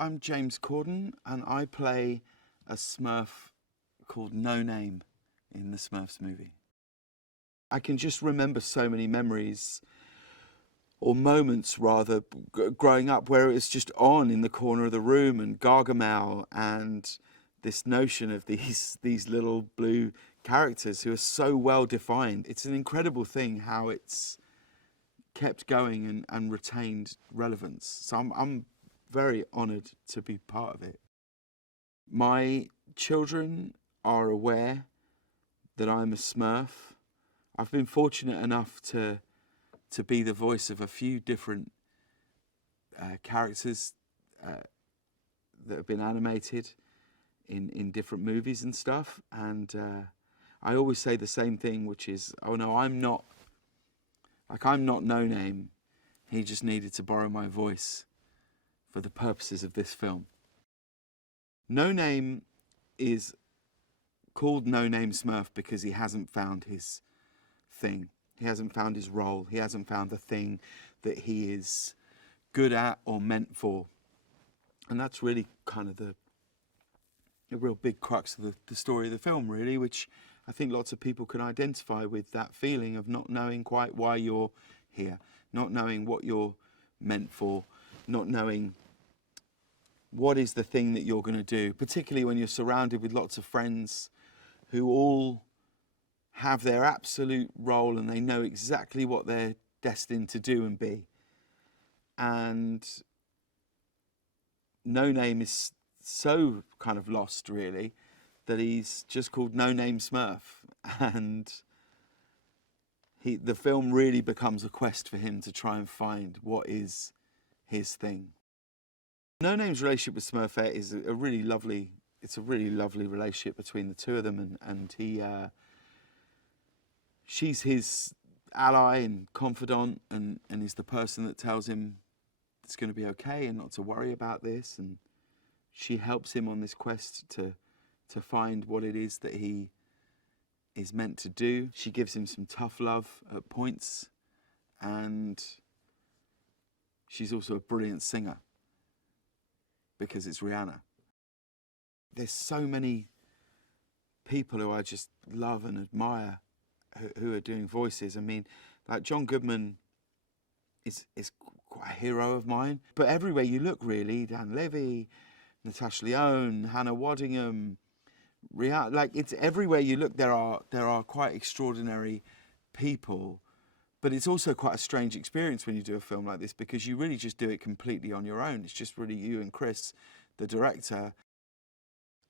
I'm James Corden, and I play a Smurf called No Name in the Smurfs movie. I can just remember so many memories, or moments rather, growing up where it was just on in the corner of the room, and Gargamel, and this notion of these little blue characters who are so well defined. It's an incredible thing how it's kept going and retained relevance. So I'm very honoured to be part of it. My children are aware that I'm a Smurf. I've been fortunate enough to be the voice of a few different characters that have been animated in different movies and stuff. And I always say the same thing, which is, oh no, I'm not No Name. He just needed to borrow my voice for the purposes of this film. No Name is called No Name Smurf because he hasn't found his thing. He hasn't found his role. He hasn't found the thing that he is good at or meant for. And that's really kind of the real big crux of the story of the film, really, which I think lots of people can identify with, that feeling of not knowing quite why you're here, not knowing what you're meant for, not knowing what is the thing that you're going to do, particularly when you're surrounded with lots of friends who all have their absolute role and they know exactly what they're destined to do and be. And No Name is so kind of lost, really, that he's just called No Name Smurf. And the film really becomes a quest for him to try and find what is his thing. No Name's relationship with Smurfette is a really lovely relationship between the two of them, and she's his ally and confidant, and is the person that tells him it's going to be okay and not to worry about this, and she helps him on this quest to find what it is that he is meant to do. She gives him some tough love at points, and she's also a brilliant singer because it's Rihanna. There's so many people who I just love and admire who are doing voices. I mean, like John Goodman is quite a hero of mine. But everywhere you look, really, Levy, Natasha Lyonne, Waddingham, Rihanna, like, it's everywhere you look, there are quite extraordinary people. But it's also quite a strange experience when you do a film like this, because you really just do it completely on your own. It's just really you and Chris, the director.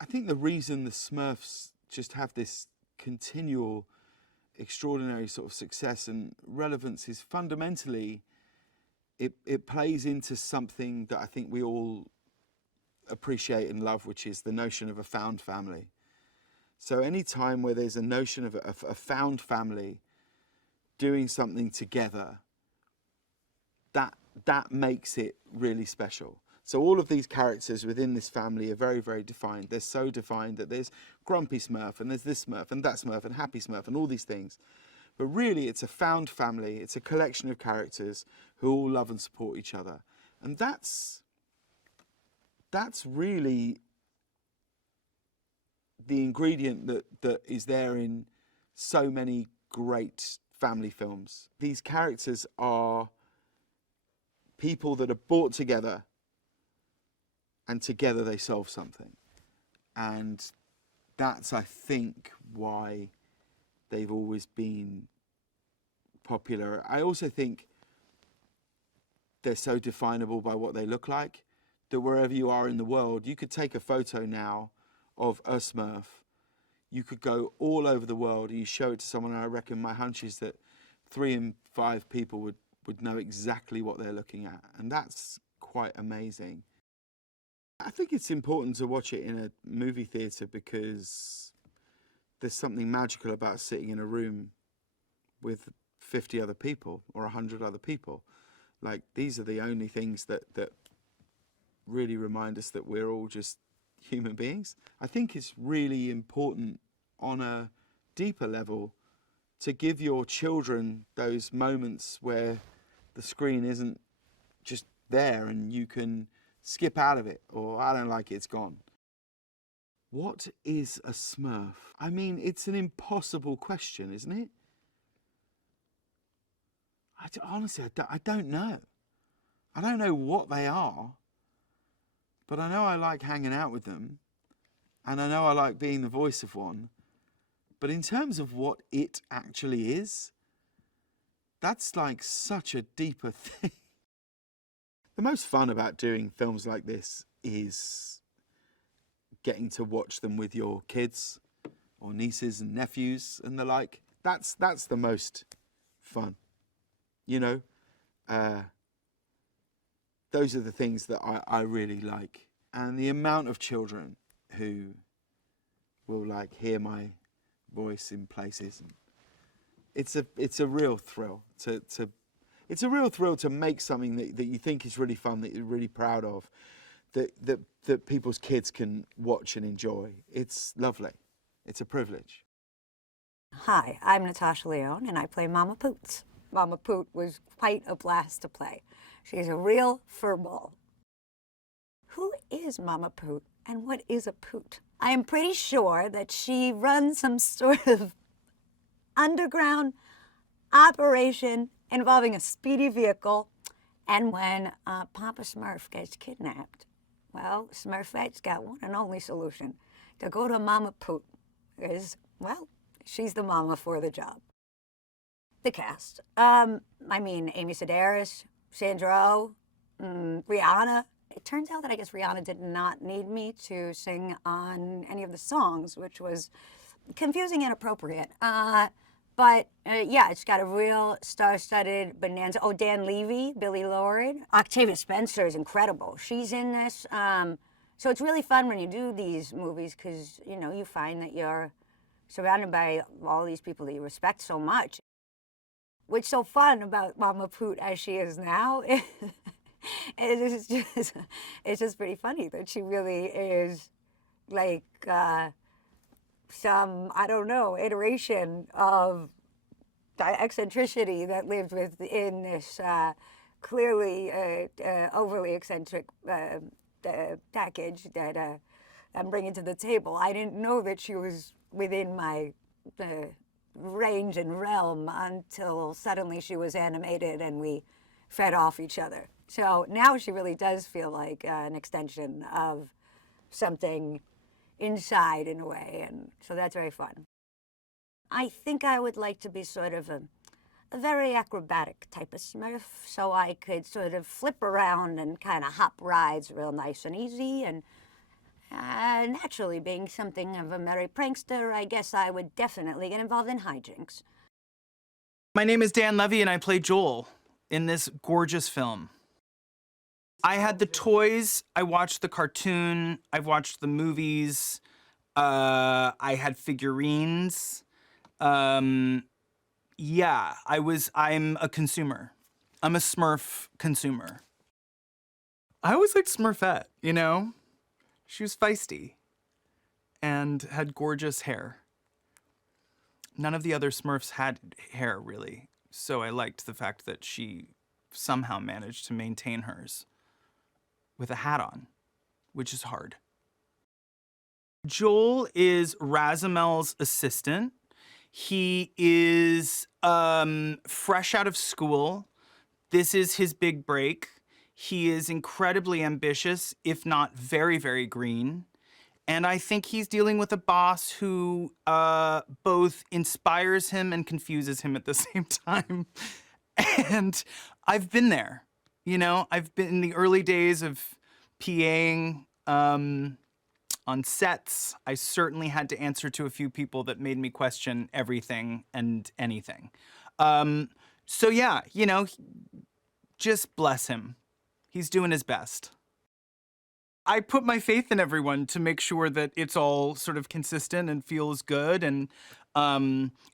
I think the reason the Smurfs just have this continual, extraordinary sort of success and relevance is fundamentally it plays into something that I think we all appreciate and love, which is the notion of a found family. So any time where there's a notion of a found family doing something together, that makes it really special. So all of these characters within this family are very, very defined. They're so defined that there's Grumpy Smurf, and there's this Smurf, and that Smurf, and Happy Smurf, and all these things. But really, it's a found family. It's a collection of characters who all love and support each other. And that's really the ingredient that is there in so many great family films. These characters are people that are brought together, and together they solve something. And that's, I think, why they've always been popular. I also think they're so definable by what they look like, that wherever you are in the world, you could take a photo now of a Smurf. You could go all over the world and you show it to someone, and I reckon my hunch is that 3 in 5 people would know exactly what they're looking at. And that's quite amazing. I think it's important to watch it in a movie theatre because there's something magical about sitting in a room with 50 other people or 100 other people. Like, these are the only things that really remind us that we're all just human beings. I think it's really important on a deeper level to give your children those moments where the screen isn't just there and you can skip out of it, or I don't like it, it's gone. What is a Smurf? I mean, it's an impossible question, isn't it? Honestly, I don't know. I don't know what they are, but I know I like hanging out with them, and I know I like being the voice of one. But in terms of what it actually is, that's like such a deeper thing. The most fun about doing films like this is getting to watch them with your kids or nieces and nephews and the like. That's the most fun. You know, those are the things that I really like. And the amount of children who will like hear my voice in places, and it's a real thrill it's a real thrill to make something that you think is really fun, that you're really proud of, that people's kids can watch and enjoy. It's lovely. It's a privilege. Hi, I'm Natasha Lyonne, and I play Mama Poots. Mama Poot was quite a blast to play. She's a real furball. Who is Mama Poot, and what is a poot? I am pretty sure that she runs some sort of underground operation involving a speedy vehicle. And when Papa Smurf gets kidnapped, well, Smurfette's got one and only solution: to go to Mama Poot. Because, well, she's the mama for the job. The cast. I mean, Amy Sedaris, Sandra Oh, Rihanna. It turns out that I guess Rihanna did not need me to sing on any of the songs, which was confusing and inappropriate. But yeah, it's got a real star-studded bonanza. Oh, Dan Levy, Billie Lourd. Octavia Spencer is incredible. She's in this. So it's really fun when you do these movies because, you know, you find that you're surrounded by all these people that you respect so much. What's so fun about Mama Poot as she is now it's just pretty funny that she really is like some, I don't know, iteration of the eccentricity that lived within this clearly overly eccentric package that I'm bringing to the table. I didn't know that she was within my range and realm until suddenly she was animated and we fed off each other. So now she really does feel like an extension of something inside in a way, and so that's very fun. I think I would like to be sort of a very acrobatic type of Smurf, so I could sort of flip around and kind of hop rides real nice and easy, and naturally being something of a merry prankster, I guess I would definitely get involved in hijinks. My name is Dan Levy, and I play Joel in this gorgeous film. I had the toys, I watched the cartoon, I've watched the movies, I had figurines. Yeah, I'm a consumer. I'm a Smurf consumer. I always liked Smurfette, you know? She was feisty and had gorgeous hair. None of the other Smurfs had hair, really, so I liked the fact that she somehow managed to maintain hers with a hat on, which is hard. Joel is Razamel's assistant. He is fresh out of school. This is his big break. He is incredibly ambitious, if not very, very green. And I think he's dealing with a boss who both inspires him and confuses him at the same time. And I've been there. You know, I've been in the early days of PAing on sets. I certainly had to answer to a few people that made me question everything and anything. So yeah, you know, just bless him. He's doing his best. I put my faith in everyone to make sure that it's all sort of consistent and feels good. And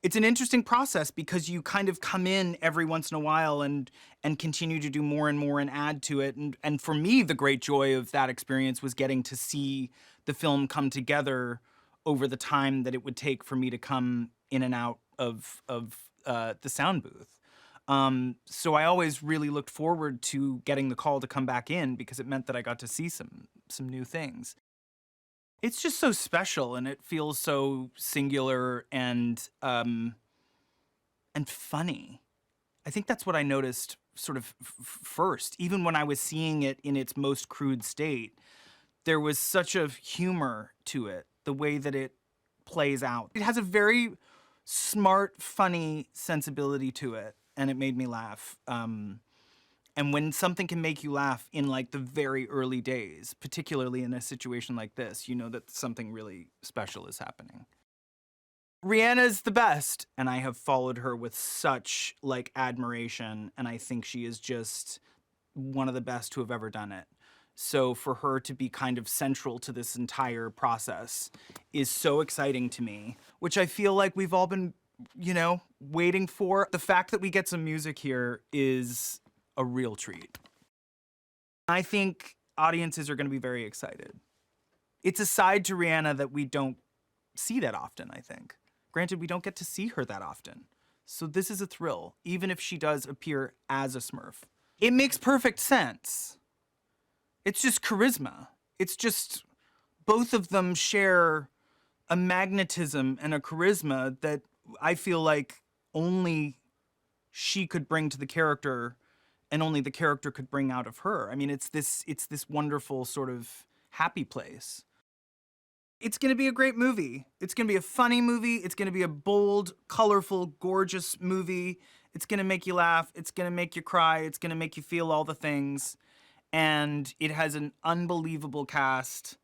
it's an interesting process because you kind of come in every once in a while and continue to do more and more and add to it. And for me, the great joy of that experience was getting to see the film come together over the time that it would take for me to come in and out of the sound booth. So I always really looked forward to getting the call to come back in because it meant that I got to see some new things. It's just so special, and it feels so singular and funny. I think that's what I noticed sort of first. Even when I was seeing it in its most crude state, there was such a humor to it, the way that it plays out. It has a very smart, funny sensibility to it, and it made me laugh. And when something can make you laugh in like the very early days, particularly in a situation like this, you know that something really special is happening. Rihanna's the best, and I have followed her with such like admiration, and I think she is just one of the best to have ever done it. So for her to be kind of central to this entire process is so exciting to me, which I feel like we've all been, you know, waiting for. The fact that we get some music here is a real treat. I think audiences are going to be very excited. It's a side to Rihanna that we don't see that often, I think. Granted, we don't get to see her that often. So this is a thrill, even if she does appear as a Smurf. It makes perfect sense. It's just charisma. It's just both of them share a magnetism and a charisma that I feel like only she could bring to the character and only the character could bring out of her. I mean, it's this wonderful sort of happy place. It's going to be a great movie. It's going to be a funny movie. It's going to be a bold, colorful, gorgeous movie. It's going to make you laugh. It's going to make you cry. It's going to make you feel all the things. And it has an unbelievable cast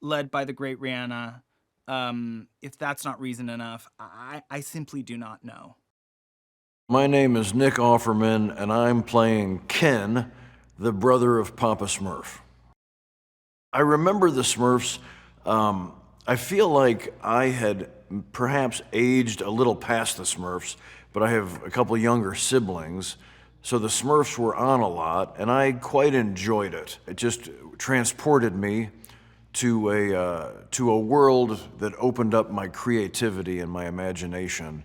led by the great Rihanna. If that's not reason enough, I simply do not know. My name is Nick Offerman, and I'm playing Ken, the brother of Papa Smurf. I remember the Smurfs. I feel like I had perhaps aged a little past the Smurfs, but I have a couple younger siblings, so the Smurfs were on a lot, and I quite enjoyed it. It just transported me to a world that opened up my creativity and my imagination.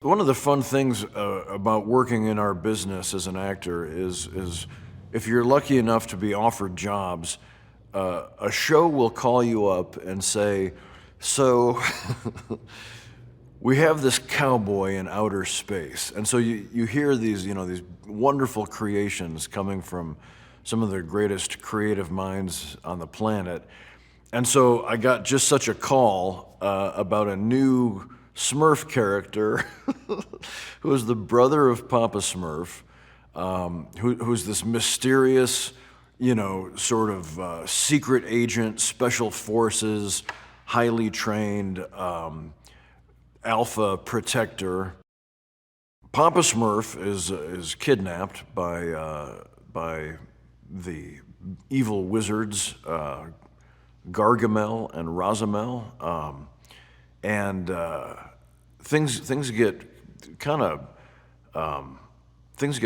One of the fun things about working in our business as an actor is if you're lucky enough to be offered jobs, a show will call you up and say, so we have this cowboy in outer space. And so you hear these, these wonderful creations coming from some of the greatest creative minds on the planet. And so I got just such a call about a new Smurf character who is the brother of Papa Smurf, who's this mysterious, sort of secret agent, special forces, highly trained alpha protector. Papa Smurf is kidnapped by the evil wizards Gargamel and Razamel. And things get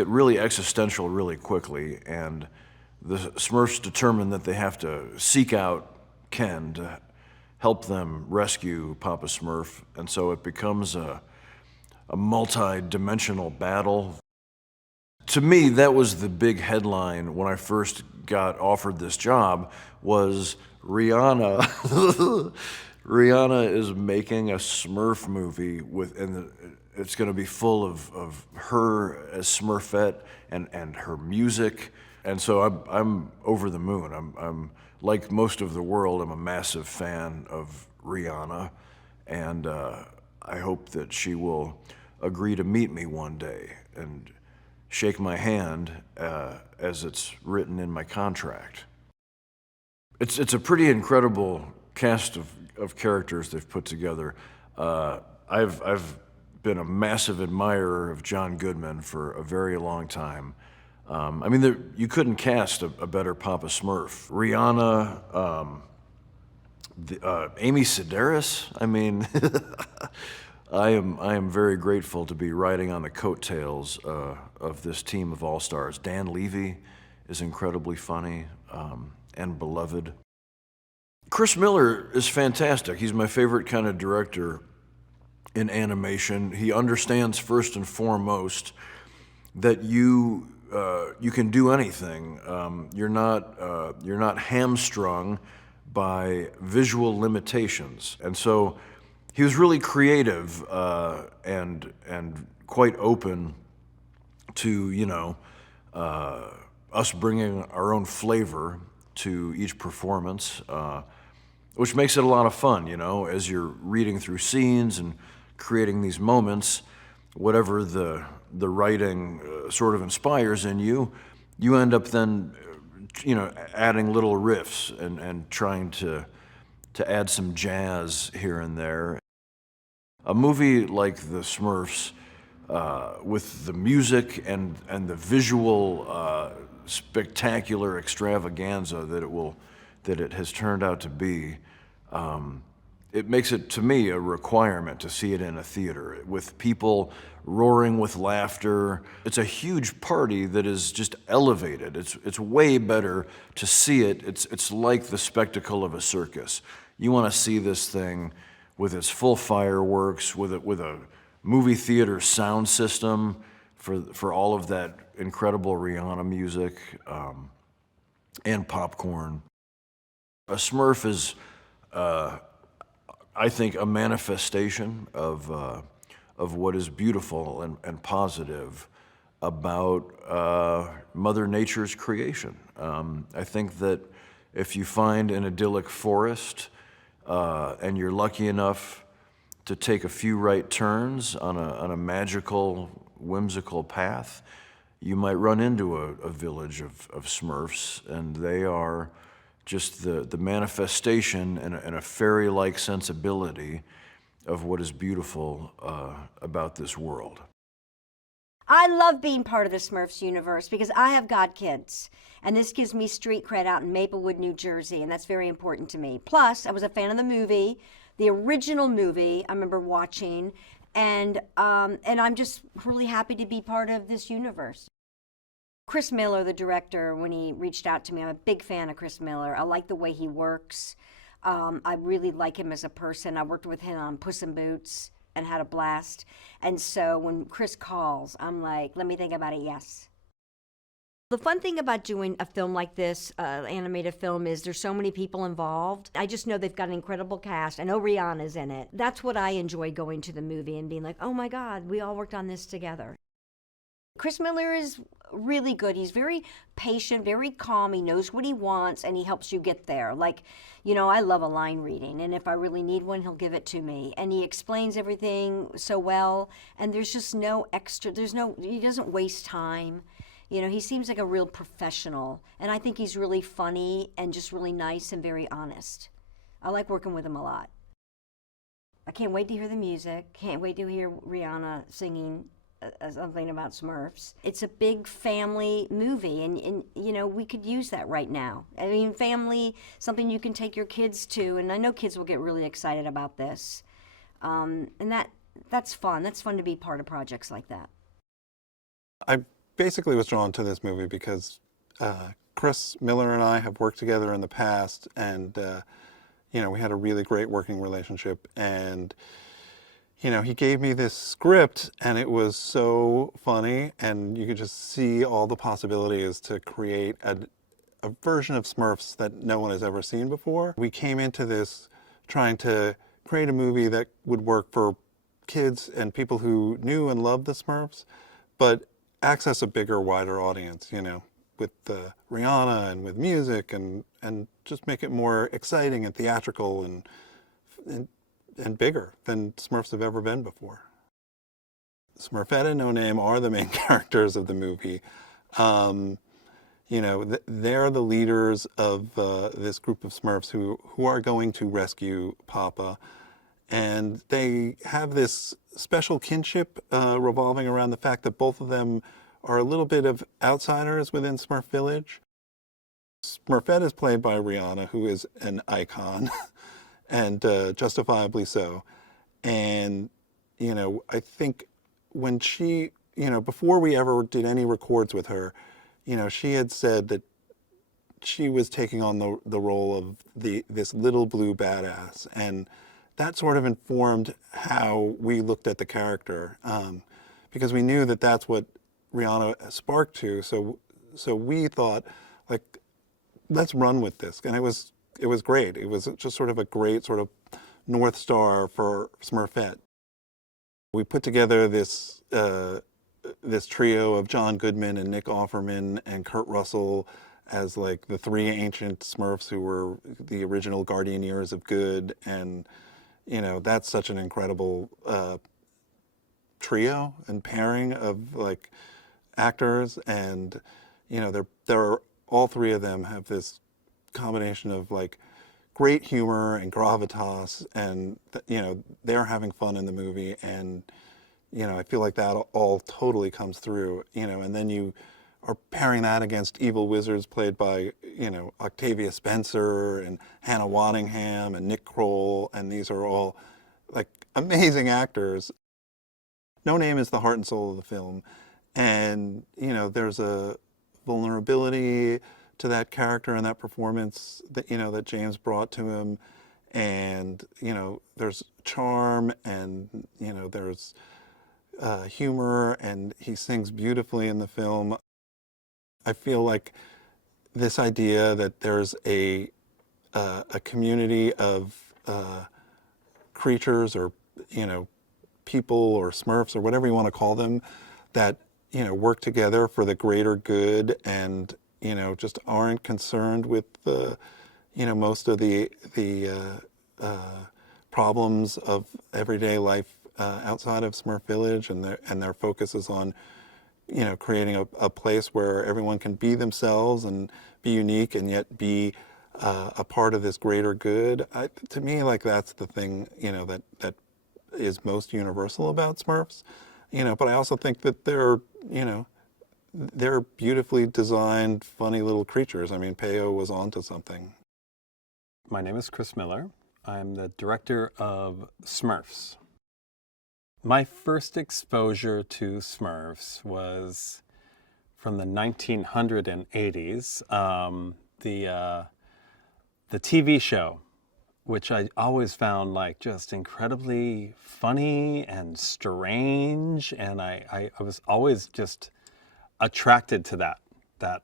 really existential really quickly, and the Smurfs determine that they have to seek out Ken to help them rescue Papa Smurf, and so it becomes a multi-dimensional battle. To me, that was the big headline when I first got offered this job, was Rihanna. Rihanna is making a Smurf movie and it's going to be full of her as Smurfette and her music. And so I'm over the moon. I'm like most of the world, I'm a massive fan of Rihanna, and I hope that she will agree to meet me one day and shake my hand as it's written in my contract. It's a pretty incredible cast of characters they've put together. I've been a massive admirer of John Goodman for a very long time. You couldn't cast a better Papa Smurf. Rihanna, Amy Sedaris. I am very grateful to be riding on the coattails of this team of all-stars. Dan Levy is incredibly funny and beloved. Chris Miller is fantastic. He's my favorite kind of director in animation. He understands first and foremost that you can do anything. You're not hamstrung by visual limitations, and so he was really creative and quite open to us bringing our own flavor to each performance, which makes it a lot of fun. As you're reading through scenes and creating these moments, whatever the writing sort of inspires in you, you end up then, adding little riffs and trying to add some jazz here and there. A movie like The Smurfs, with the music and the visual spectacular extravaganza that it has turned out to be, it makes it, to me, a requirement to see it in a theater with people roaring with laughter. It's a huge party that is just elevated. It's way better to see it. It's like the spectacle of a circus. You want to see this thing with its full fireworks, with a movie theater sound system for all of that incredible Rihanna music, and popcorn. A Smurf is, I think, a manifestation of what is beautiful and positive about Mother Nature's creation. I think that if you find an idyllic forest and you're lucky enough to take a few right turns on a magical, whimsical path, you might run into a village of Smurfs, and they are just the manifestation and a fairy-like sensibility of what is beautiful about this world. I love being part of the Smurfs universe because I have godkids, and this gives me street cred out in Maplewood, New Jersey, and that's very important to me. Plus, I was a fan of the movie, the original movie I remember watching, and I'm just really happy to be part of this universe. Chris Miller, the director, when he reached out to me, I'm a big fan of Chris Miller. I like the way he works. I really like him as a person. I worked with him on Puss in Boots and had a blast. And so when Chris calls, I'm like, let me think about it, yes. The fun thing about doing a film like this, animated film, is there's so many people involved. I just know they've got an incredible cast. I know Rihanna's in it. That's what I enjoy going to the movie and being like, oh my God, we all worked on this together. Chris Miller is really good. He's very patient, very calm. He knows what he wants, and he helps you get there. Like, I love a line reading, and if I really need one, he'll give it to me. And he explains everything so well, and there's just no extra, he doesn't waste time. He seems like a real professional, and I think he's really funny and just really nice and very honest. I like working with him a lot. I can't wait to hear the music. Can't wait to hear Rihanna singing something about Smurfs. It's a big family movie, and we could use that right now. I mean, family, something you can take your kids to, and I know kids will get really excited about this. And that's fun. That's fun to be part of projects like that. I basically was drawn to this movie because Chris Miller and I have worked together in the past, and we had a really great working relationship, and he gave me this script, and it was so funny, and you could just see all the possibilities to create a version of Smurfs that no one has ever seen before. We came into this trying to create a movie that would work for kids and people who knew and loved the Smurfs, but access a bigger, wider audience, with Rihanna and with music, and just make it more exciting and theatrical and bigger than Smurfs have ever been before. Smurfette and No Name are the main characters of the movie. They're the leaders of this group of Smurfs who are going to rescue Papa. And they have this special kinship revolving around the fact that both of them are a little bit of outsiders within Smurf Village. Smurfette is played by Rihanna, who is an icon. And justifiably so. And, I think when she, before we ever did any records with her, she had said that she was taking on the role of this little blue badass. And that sort of informed how we looked at the character, because we knew that that's what Rihanna sparked to. So we thought, like, let's run with this, and it was great. It was just sort of a great sort of North Star for Smurfette. We put together this this trio of John Goodman and Nick Offerman and Kurt Russell as like the three ancient Smurfs who were the original Guardianeers of Good, and that's such an incredible trio and pairing of like actors, and they're all three of them have this combination of like great humor and gravitas, and they're having fun in the movie, and I feel like that all totally comes through, and then you are pairing that against evil wizards played by Octavia Spencer and Hannah Waddingham and Nick Kroll, and these are all like amazing actors. No Name is the heart and soul of the film, and there's a vulnerability to that character and that performance that that James brought to him, and there's charm, and there's humor, and he sings beautifully in the film. I feel like this idea that there's a community of creatures, or people, or Smurfs, or whatever you want to call them, that work together for the greater good, and just aren't concerned with the most of the problems of everyday life outside of Smurf Village, and their focus is on creating a place where everyone can be themselves and be unique, and yet be a part of this greater good. To me, like, that's the thing that is most universal about Smurfs. But I also think that they're beautifully designed, funny little creatures. I mean, Peyo was onto something. My name is Chris Miller. I'm the director of Smurfs. My first exposure to Smurfs was from the 1980s, the TV show, which I always found like just incredibly funny and strange, and I was always just attracted to that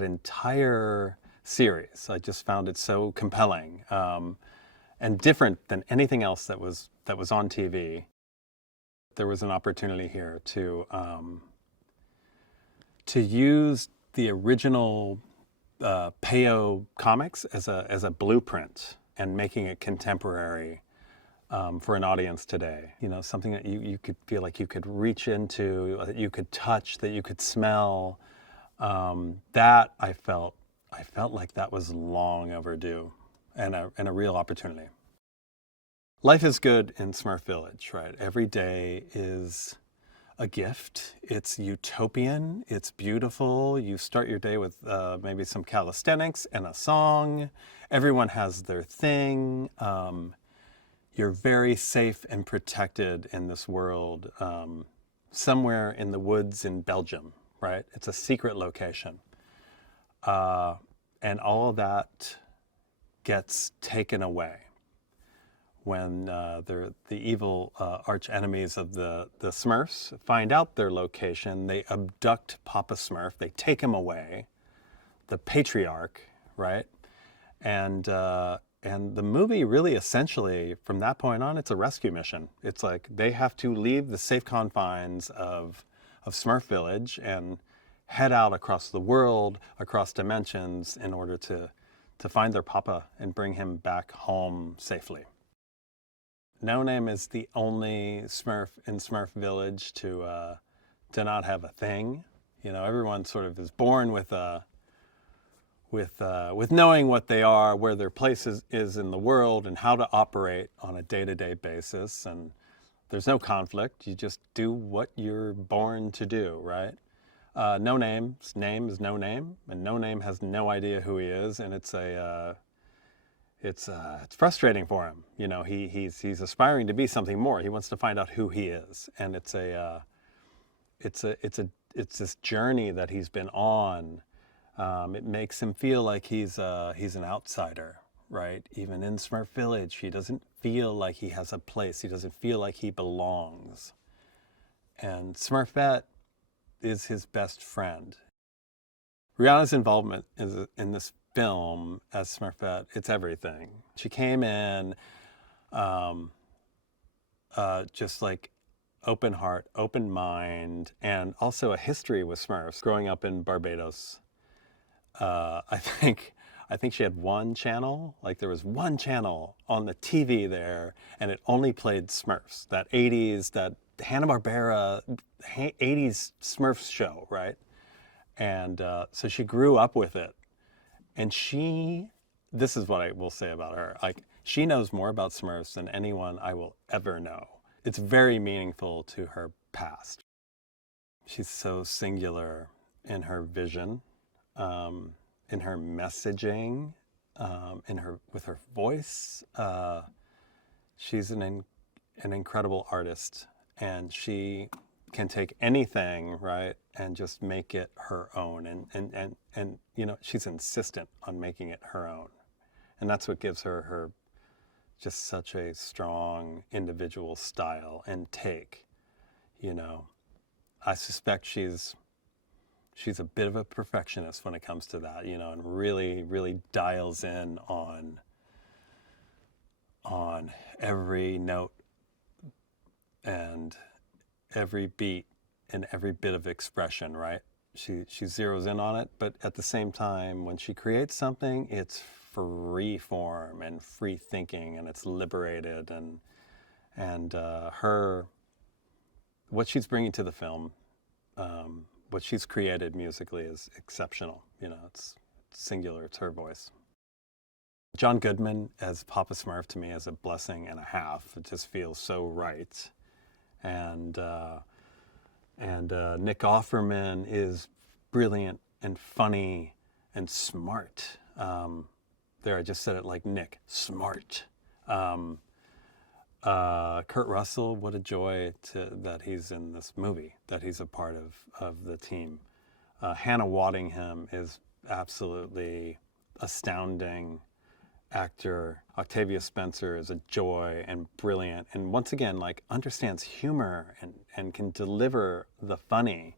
entire series. I just found it so compelling, and different than anything else that was on TV. There was an opportunity here to use the original Peyo comics as a blueprint, and making it contemporary for an audience today. Something that you could feel like you could reach into, that you could touch, that you could smell. That I felt like that was long overdue, and a real opportunity. Life is good in Smurf Village, right? Every day is a gift. It's utopian. It's beautiful. You start your day with maybe some calisthenics and a song. Everyone has their thing. You're very safe and protected in this world, somewhere in the woods in Belgium, right? It's a secret location. And all of that gets taken away when the evil arch enemies of the Smurfs find out their location. They abduct Papa Smurf. They take him away, the patriarch, right? And the movie really, essentially, from that point on, it's a rescue mission. It's like they have to leave the safe confines of Smurf Village and head out across the world, across dimensions, in order to find their papa and bring him back home safely. No Name is the only Smurf in Smurf Village to not have a thing. Everyone sort of is born with knowing what they are, where their place is in the world, and how to operate on a day-to-day basis. And there's no conflict. You just do what you're born to do, right? No Name's name is No Name, and No Name has no idea who he is, and it's frustrating for him. He's aspiring to be something more. He wants to find out who he is, and it's this journey that he's been on. It makes him feel like he's an outsider, right? Even in Smurf Village, he doesn't feel like he has a place. He doesn't feel like he belongs. And Smurfette is his best friend. Rihanna's involvement in this film as Smurfette, it's everything. She came in just like open heart, open mind, and also a history with Smurfs. Growing up in Barbados, I think she had one channel. Like there was one channel on the TV there, and it only played Smurfs. That 80s, that Hanna-Barbera 80s Smurfs show, right? And so she grew up with it. And this is what I will say about her. Like, she knows more about Smurfs than anyone I will ever know. It's very meaningful to her past. She's so singular in her vision, in her messaging, with her voice. She's an incredible artist, and she can take anything, right, and just make it her own. And you know, she's insistent on making it her own. And that's what gives her just such a strong individual style and take, you know. I suspect she's a bit of a perfectionist when it comes to that, you know, and really, really dials in on every note and every beat and every bit of expression, right? She zeroes in on it, but at the same time, when she creates something, it's free form and free thinking, and it's liberated, and what she's bringing to the film, what she's created musically is exceptional. You know, it's singular. It's her voice. John Goodman as Papa Smurf to me is a blessing and a half. It just feels so right, and Nick Offerman is brilliant and funny and smart. There, I just said it like Nick, smart. Kurt Russell, what a joy that he's in this movie, that he's a part of the team. Hannah Waddingham is absolutely astounding actor. Octavia Spencer is a joy and brilliant, and once again, like, understands humor and can deliver the funny.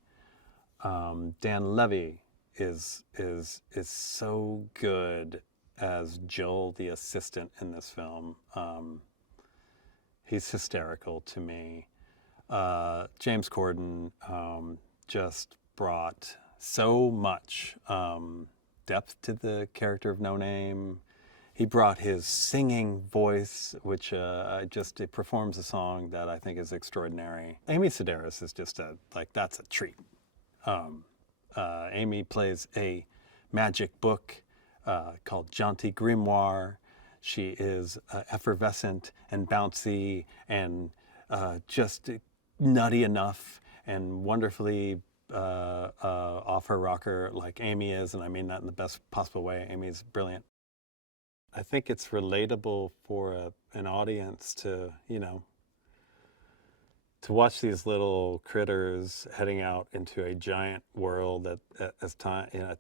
Dan Levy is so good as Joel, the assistant in this film. He's hysterical to me. James Corden just brought so much depth to the character of No Name. He brought his singing voice, which it performs a song that I think is extraordinary. Amy Sedaris is just that's a treat. Amy plays a magic book called Jaunty Grimoire. She is effervescent and bouncy and just nutty enough and wonderfully off her rocker like Amy is, and I mean that in the best possible way. Amy's brilliant. I think it's relatable for an audience to, you know, to watch these little critters heading out into a giant world that at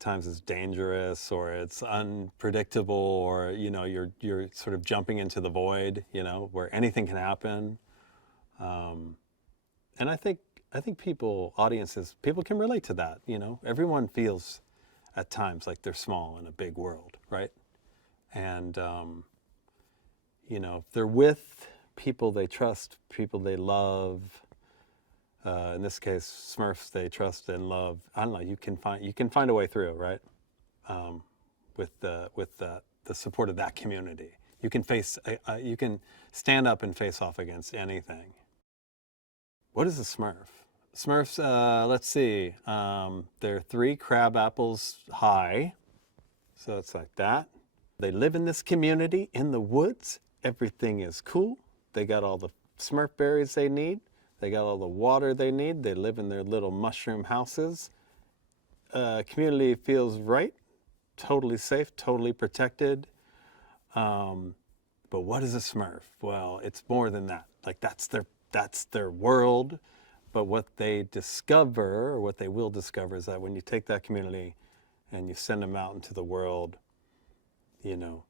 times is dangerous, or it's unpredictable, or, you know, you're sort of jumping into the void, you know, where anything can happen. And I think audiences can relate to that, you know. Everyone feels at times like they're small in a big world, right? And, you know, if they're with people they trust, people they love, in this case, Smurfs they trust and love, I don't know, you can find a way through, right? With the support of that community. You can you can stand up and face off against anything. What is a Smurf? Smurfs, let's see, they're 3 crab apples high, so it's like that. They live in this community in the woods. Everything is cool. They got all the Smurf berries they need. They got all the water they need. They live in their little mushroom houses. Community feels right, totally safe, totally protected. But what is a Smurf? Well, it's more than that. Like, that's their world. But what they discover, or what they will discover, is that when you take that community and you send them out into the world, you know,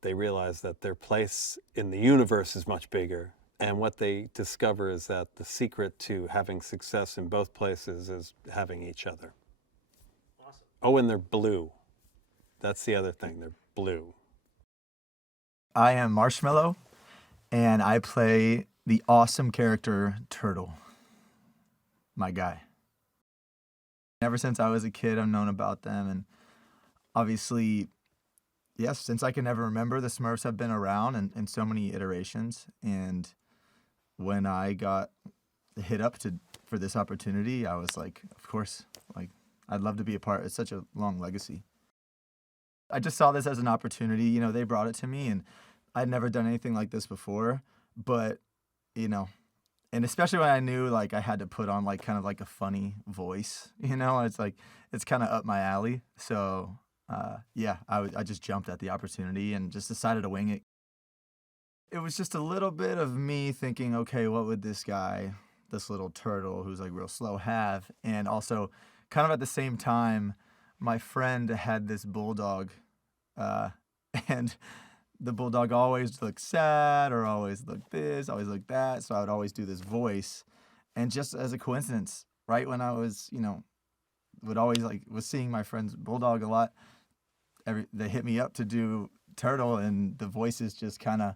they realize that their place in the universe is much bigger And what they discover is that the secret to having success in both places is having each other. Awesome. Oh, and they're blue. That's the other thing. They're blue. I am Marshmallow, and I play the awesome character Turtle, my guy. Ever since I was a kid, I've known about them, and obviously, yes, since I can never remember, the Smurfs have been around in so many iterations, and when I got hit up for this opportunity, I was like, of course, like, I'd love to be a part. It's such a long legacy. I just saw this as an opportunity. You know, they brought it to me, and I'd never done anything like this before, but, you know, and especially when I knew, like, I had to put on, like, kind of like a funny voice, you know, it's like, it's kind of up my alley. So, yeah, I just jumped at the opportunity and just decided to wing it. It was just a little bit of me thinking, okay, what would this guy, this little turtle who's like real slow have? And also, kind of at the same time, my friend had this bulldog, and the bulldog always looked sad or always looked this, always looked that. So I would always do this voice. And just as a coincidence, right when I was, you know, was seeing my friend's bulldog a lot, they hit me up to do Turtle, and the voices just kind of,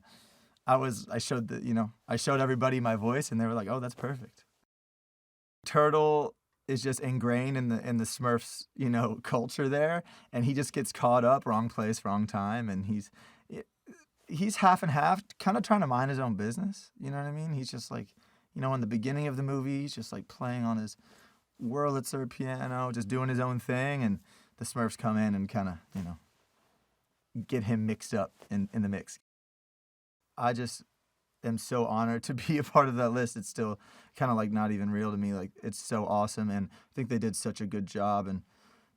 I showed everybody my voice, and they were like, oh, that's perfect. Turtle is just ingrained in the Smurfs, you know, culture there, and he just gets caught up, wrong place, wrong time, and he's half and half, kind of trying to mind his own business, you know what I mean? He's just like, you know, in the beginning of the movie, he's just like playing on his Wurlitzer piano, just doing his own thing, and the Smurfs come in and kind of, you know, get him mixed up in the mix. I just am so honored to be a part of that list. It's still kind of like not even real to me. Like, it's so awesome, and I think they did such a good job. And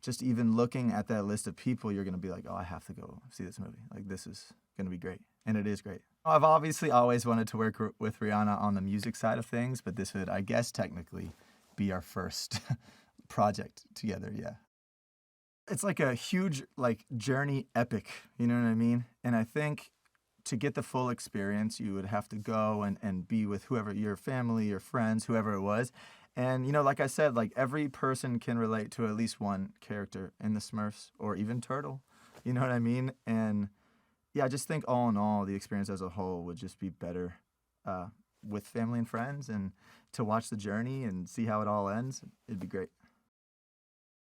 just even looking at that list of people, you're going to be like, oh, I have to go see this movie. Like, this is going to be great. And it is great. I've obviously always wanted to work with Rihanna on the music side of things, but this would, I guess, technically be our first project together, yeah. It's like a huge, like, journey epic, you know what I mean? And I think to get the full experience, you would have to go and be with whoever, your family, your friends, whoever it was. And, you know, like I said, like, every person can relate to at least one character in the Smurfs, or even Turtle, you know what I mean? And yeah, I just think all in all, the experience as a whole would just be better with family and friends, and to watch the journey and see how it all ends, it'd be great.